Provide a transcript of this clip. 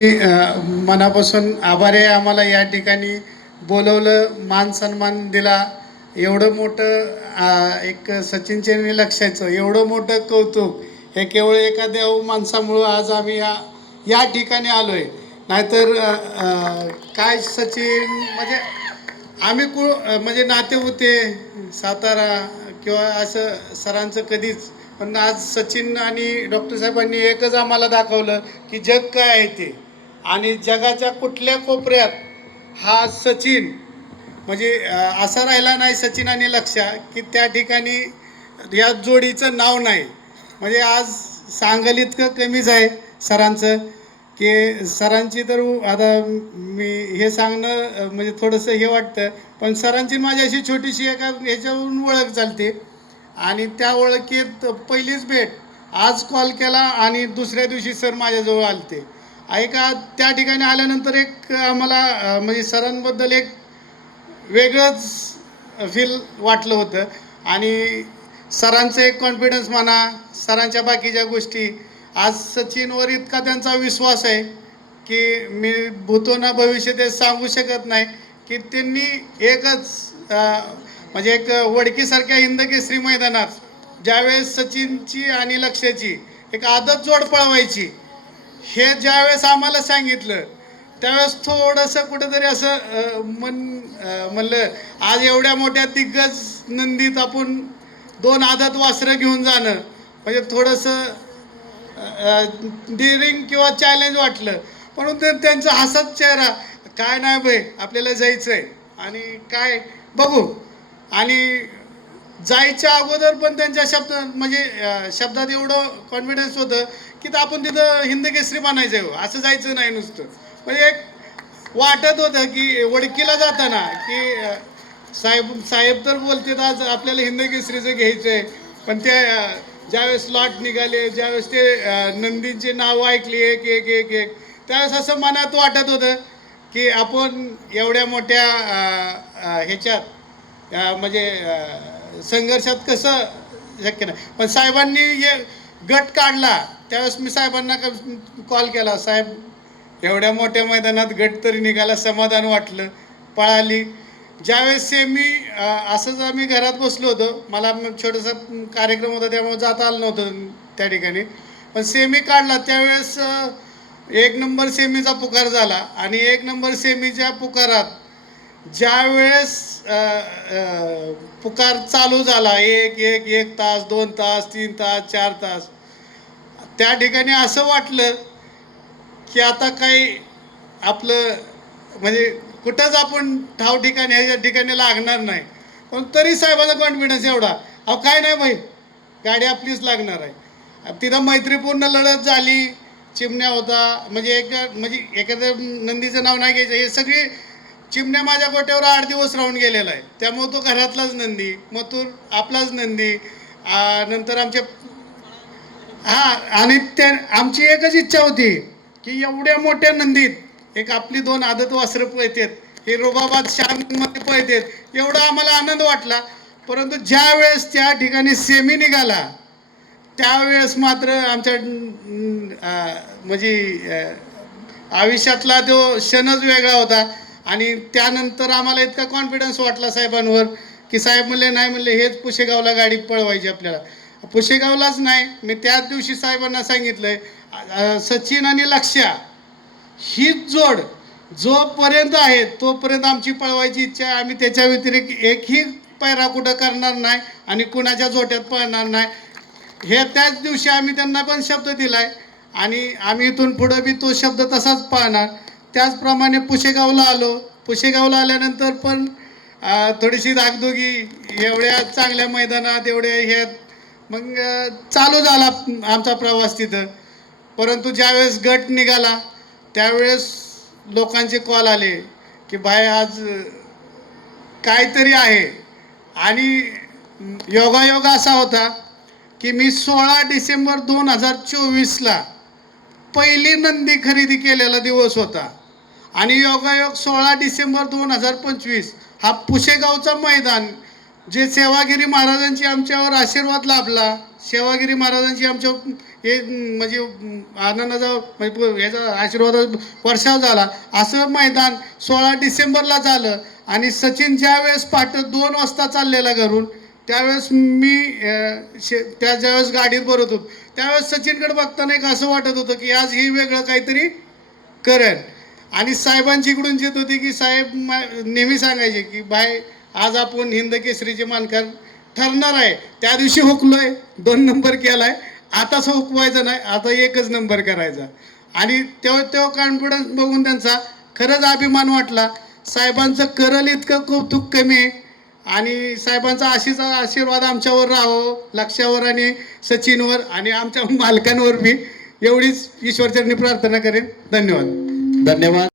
मनापासून आभार आहे. आम्हाला या ठिकाणी बोलवलं, मान सन्मान दिला. एवढं मोठं एक सचिनचे लक्षाचं एवढं मोठं कौतुक हे केवळ एका देव माणसामुळं आज आम्ही या ठिकाणी आलो आहे. नाहीतर काय सचिन म्हणजे आम्ही म्हणजे नाते होते सातारा किंवा असं सरांचं कधीच. पण आज सचिन आणि डॉक्टर साहेबांनी एकच आम्हाला दाखवलं की जग काय आहे ते. आणि जगाच्या कुठल्या कोपऱ्यात हा सचिन म्हणजे असा राहिला नाही सचिन आणि लक्ष्या की त्या ठिकाणी या जोडीचं नाव नाही. म्हणजे आज सांगल इतकं कमीच आहे सरांचं की सरांची तर आता मी हे सांगणं म्हणजे थोडंसं हे वाटतं. पण सरांची माझी अशी छोटीशी एका ह्याच्यावरून ओळख चालते आणि त्या ओळखीत पहिलीच भेट. आज कॉल केला आणि दुसऱ्या दिवशी सर माझ्याजवळ आलते. ऐका त्या ठिकाणी आल्यानंतर एक आम्हाला म्हणजे सरांबद्दल एक वेगळंच फील वाटलं होतं. आणि सरांचं एक कॉन्फिडन्स म्हणा, सरांच्या बाकीच्या गोष्टी, आज सचिनवर इतका त्यांचा विश्वास आहे की मी भूतो ना भविष्य ते सांगू शकत नाही की त्यांनी एकच म्हणजे एक वडकीसारख्या हिंदकेसरी मैदानात ज्यावेळेस सचिनची आणि लक्ष्याची एक आदत जोड पळवायची हे ज्यावेळेस आम्हाला सांगितलं त्यावेळेस थोडंसं कुठंतरी असं म्हणलं आज एवढ्या मोठ्या दिग्गज नंदीत आपण दोन आदत वासरं घेऊन जाणं म्हणजे थोडंसं डिअरिंग किंवा चॅलेंज वाटलं. म्हणून त्यांचा हसत चेहरा, काय नाही भाई आपल्याला जायचं आहे आणि काय बघू. आणि जायच्या अगोदर पण त्यांच्या म्हणजे शब्दात एवढं कॉन्फिडन्स होतं की आपण तिथं हिंदकेसरी म्हणायचं आहे, असं जायचं नाही नुसतं. म्हणजे एक वाटत होतं की वडकीला जाताना की साहेब तर बोलतात आज आपल्याला हिंदकेसरीचं घ्यायचं आहे. पण त्या ज्यावेळेस लॉट निघाले, ज्यावेळेस ते नंदींचे नावं ऐकली एक एक एक एक, त्यावेळेस असं मनात वाटत होतं की आपण एवढ्या मोठ्या ह्याच्यात म्हणजे संघर्षात कसं शक्य नाही. पण साहेबांनी गट काढला त्यावेळेस मी साहेबांना कॉल केला, साहेब एवढ्या मोठ्या मैदानात गट तरी निघाला, समाधान वाटलं. पळाली. ज्यावेळेस सेमी असंच आम्ही घरात बसलो होतो, मला छोटासा कार्यक्रम होता त्यामुळे जाता आलं नव्हतं त्या ठिकाणी. पण सेमी काढला त्यावेळेस एक नंबर सेमीचा पुकार झाला आणि एक नंबर सेमीच्या पुकारात ज्यावेळेस पुकार चालू झाला एक एक एक तास 2 तास 3 तास 4 तास, त्या ठिकाणी असं वाटलं की आता काही आपलं म्हणजे कुठंच आपण ठाव ठिकाणी ह्याच्या ठिकाणी लागणार नाही. पण तरी साहेबाचा कॉन्फिडन्स एवढा, अहो काय नाही भाई गाडी आपलीच लागणार आहे. तिथं मैत्रीपूर्ण लढत झाली. चिमण्या होता म्हणजे म्हणजे एखादं नंदीचं नाव नाही घ्यायचं, हे सगळी चिमण्या माझ्या गोट्यावर 8 दिवस राहून गेलेला आहे. त्यामुळे तो घरातलाच नंदी, मथुर आपलाच नंदी. नंतर आमच्या आणि त्या आमची एकच इच्छा होती की एवढ्या मोठ्या नंदीत एक आपली 2 आदत वासरं पळतात, हे रुबाबाद शांतमध्ये पळतात, एवढा आम्हाला आनंद वाटला. परंतु ज्या वेळेस त्या ठिकाणी सेमी निघाला त्यावेळेस मात्र आमच्या म्हणजे आयुष्यातला तो क्षणच वेगळा होता. आणि त्यानंतर आम्हाला इतका कॉन्फिडन्स वाटला साहेबांवर की साहेब म्हणले नाही, म्हणले हेच पुशेगावला गाडी पळवायची आपल्याला. पुशेगावलाच नाही, मी त्याच दिवशी साहेबांना सांगितलंय सचिन आणि लक्ष्या हीच जोड जोपर्यंत आहे तोपर्यंत आमची पळवायची इच्छा आहे. आम्ही त्याच्या व्यतिरिक्त एकही पैरा कुठं करणार नाही आणि कुणाच्या जोट्यात पळणार नाही, हे त्याच दिवशी आम्ही त्यांना पण शब्द दिलाय. आणि आम्ही इथून पुढं बी तो शब्द तसाच पाळणार. त्याचप्रमाणे पुशेगावला आलो. पुशेगावला आल्यानंतर पण थोडीशी धाकधुकी, एवढ्या चांगल्या मैदानात एवढे हे मग चालू झाला आमचा प्रवास तिथं. परंतु ज्यावेळेस गट निघाला त्यावेळेस लोकांचे कॉल आले की भाई आज काहीतरी आहे. आणि योगायोग असा होता की मी 16 डिसेंबर 2024ला पहिली नंदी खरेदी केलेला दिवस होता. आणि योगायोग 16 डिसेंबर 2025 हा पुशेगावचा मैदान जे सेवागिरी महाराजांची आमच्यावर आशीर्वाद लाभला, सेवागिरी महाराजांची आमच्या हे म्हणजे आनंदाचा म्हणजे याचा आशीर्वाद वर्षाव झाला. असं मैदान 16 डिसेंबरला झालं आणि सचिन ज्या वेळेस पहाटे 2 वाजता चाललेला घरून, त्यावेळेस मी ज्यावेळेस गाडीत भरत होतो त्यावेळेस सचिनकडे बघताना एक असं वाटत होतं की आज ही वेगळं काहीतरी करेल. आणि साहेबांची इकडून जित होती की साहेब नेहमी सांगायचे की बाय आज आपण हिंद केसरीचे मानकर ठरणार आहे. त्या दिवशी हुकलोय, 2 नंबर केलाय. आताच हुकवायचं नाही, आता 1च नंबर करायचा. आणि तो कॉन्फिडन्स बघून त्यांचा खरंच अभिमान वाटला. साहेबांचं करल इतकं कौतुक कमी आहे. आणि साहेबांचा अशीच आशीर्वाद आमच्यावर राहावं, लक्षावर आणि सचिनवर आणि आमच्या मालकांवर बी, एवढीच ईश्वरचरणी प्रार्थना करेन. धन्यवाद. धन्यवाद.